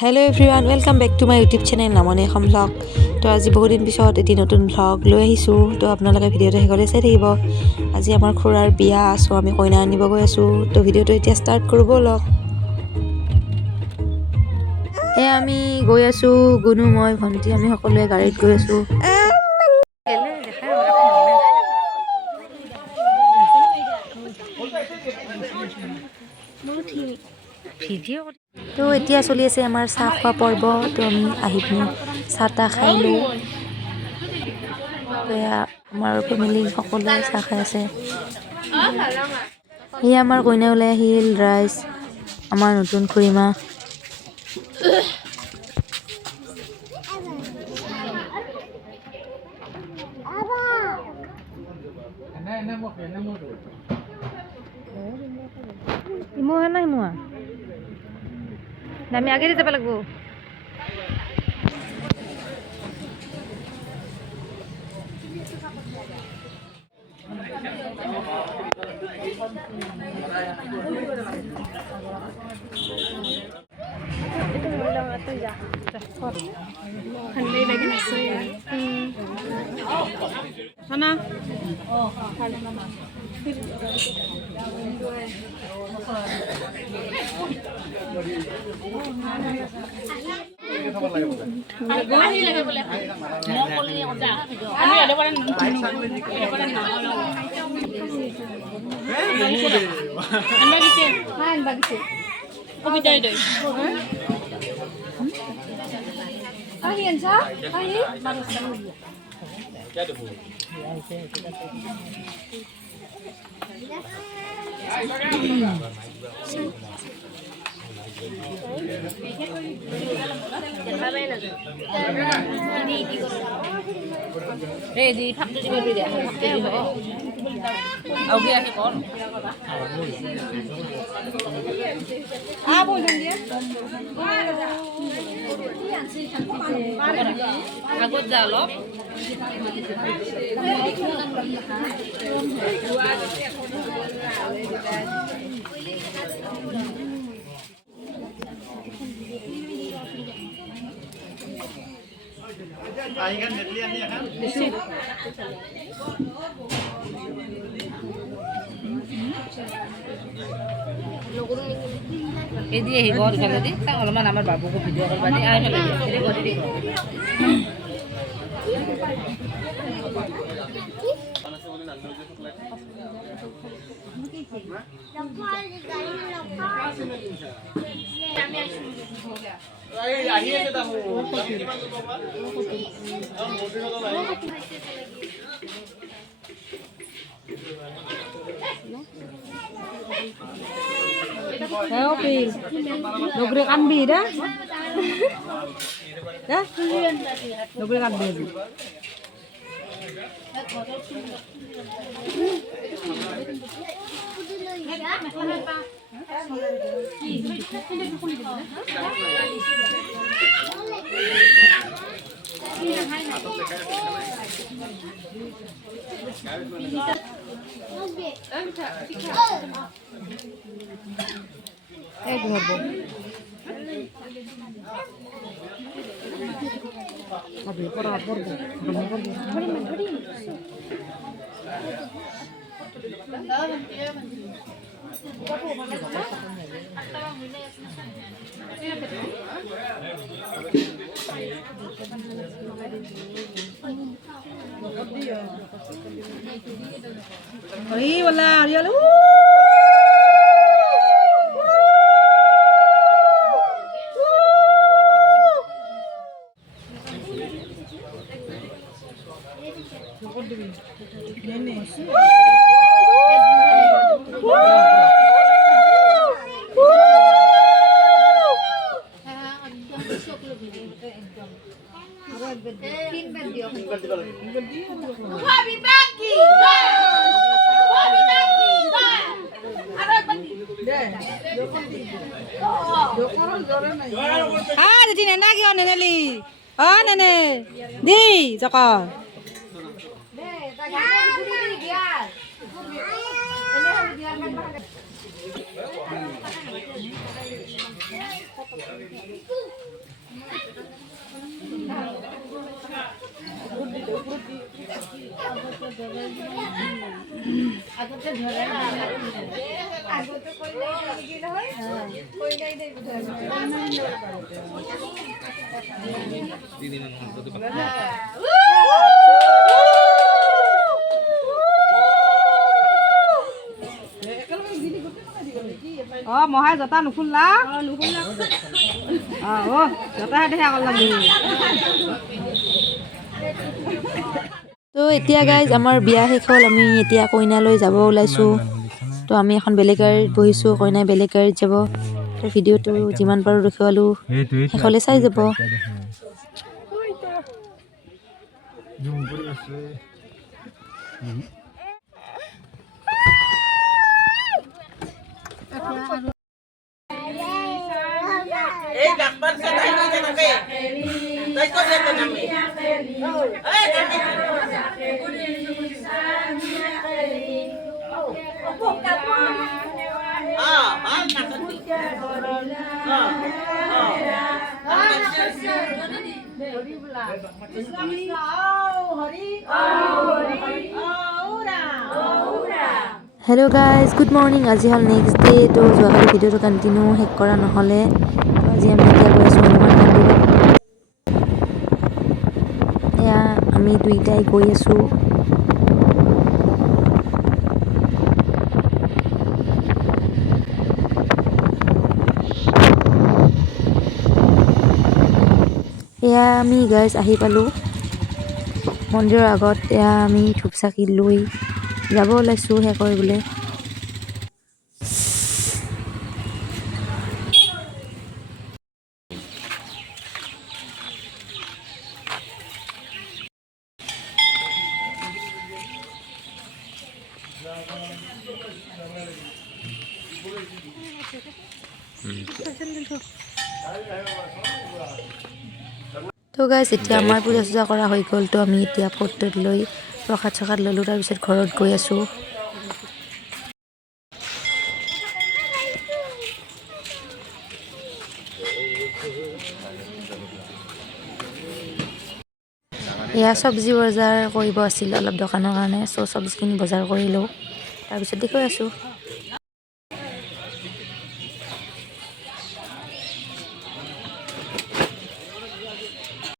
Hello' everyone, welcome back to my YouTube channel Namoni Assam vlog. তো আজি বহুত দিন পিছত এটি নতুন ভ্লগ লৈ আহিছোঁ। তো আপোনালোকে ভিডিঅ'টো শেষলৈ চাই থাকিব। আজি আমাৰ খুৰাৰ বিয়া, আছোঁ আমি কইনা আনিব গৈ আছোঁ। তো ভিডিঅ'টো এতিয়া ষ্টাৰ্ট কৰোঁ ব'লক। এয়া আমি গৈ আছোঁ, গুণু, মই, ভণ্টি, আমি সকলোৱে গাড়ীত গৈ আছোঁ। তো এতিয়া চলি আছে আমাৰ চাহ খোৱা পৰ্ব। তো আমি আহি পিনি চাহ তাহ খাই লওঁ। এয়া আমাৰ ফেমিলি সকলোৱে চাহ খাই আছে। এয়া আমাৰ কইনা ওলাই আহিল, ৰাইজ, আমাৰ নতুন খুৰীমা। আমি আগে যাব লাগব। আগত যা অলপ এই দিয়ে আহিব ইফালে দি অলপমান আমাৰ বাবুকো ভিডিঅ' কৰিব দি আইফালে দি Nugri kanbi dah. Dah. Nugri kanbi. Egg হবে abi pora porbo Oi, wala, dia lu. Jadi nenek kyo nenek li. Oh nenek. Di jaka. মহাই জতা নুখুললা জতাহে দেখা কল লাগি তো এতিয়া গাইজ আমাৰ বিয়া শেষ হ'ল আমি এতিয়া কইনালৈ যাব ওলাইছোঁ তো আমি এখন বেলেগ গাড়ীত বহিছোঁ কইনাই বেলেগ গাড়ীত যাব তো ভিডিঅ'টো যিমান পাৰোঁ দেখুৱালোঁ শেষলৈ চাই যাব এই ডাক্তার সাথে আইছে নাকি তাই কো দেখতে নামি এই নামি ভাল নাচতি হেল্ল' গাইজ গুড মৰ্ণিং আজি হ'ল নেক্সট ডে তো যোৱাকালি ভিডিঅ'টো কণ্টিনিউ শেষ কৰা নহ'লে আজি আমি এতিয়া গৈ আছোঁ হনুমান মন্দিৰত এয়া আমি দুইটাই গৈ আছোঁ এয়া আমি গাইজ আহি পালোঁ মন্দিৰৰ আগত এয়া আমি ধূপ চাকি লৈ যাব ওলাইছোঁ শেষ কৰিবলৈ তো গাইজ এতিয়া আমাৰ পূজা চূজা কৰা হৈ গ'ল তো আমি এতিয়া ফটোত লৈ প্ৰসাদ চসাদ ল'লোঁ তাৰপিছত ঘৰত গৈ আছোঁ এয়া চব্জি বজাৰ কৰিব আছিল অলপ দোকানৰ কাৰণে চ' চব্জিখিনি বজাৰ কৰি লওঁ তাৰপিছত দেখুৱাই আছোঁ